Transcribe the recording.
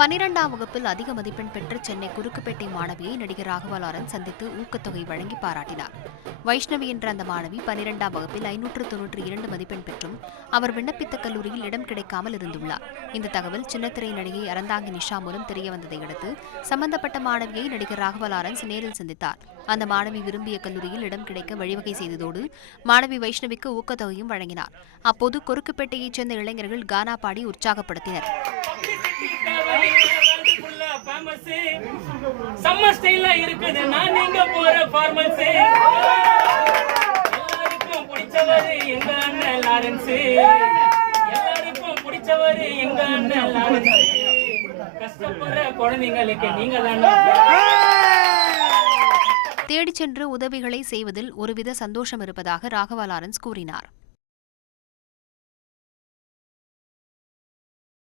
12ஆம் வகுப்பில் அதிக மதிப்பெண் பெற்ற சென்னை குறுக்குப்பேட்டை மாணவியை நடிகர் ராகவா லாரன்ஸ் சந்தித்து ஊக்கத்தொகை வழங்கி பாராட்டினார். வைஷ்ணவி என்ற அந்த மாணவி 12ஆம் வகுப்பில் 592 மதிப்பெண் பெற்றும் அவர் விண்ணப்பித்த கல்லூரியில் இடம் கிடைக்காமல் இருந்துள்ளார். இந்த தகவல் சின்னத்திரை நடிகை அறந்தாங்கி நிஷா மூலம் தெரியவந்ததை அடுத்து சம்பந்தப்பட்ட மாணவியை நடிகர் ராகவா லாரன்ஸ் நேரில் சந்தித்தார். அந்த மாணவி விரும்பிய கல்லூரியில் இடம் கிடைக்க வழிவகை செய்ததோடு மாணவி வைஷ்ணவிக்கு ஊக்கத்தொகையும் வழங்கினார். அப்போது குறுக்குப்பேட்டையைச் சேர்ந்த இளைஞர்கள் கானா பாடி உற்சாகப்படுத்தினர். தேடிச் சென்று உதவிகளை செய்வதில் ஒருவித சந்தோஷம் இருப்பதாக ராகவா லாரன்ஸ் கூறினார்.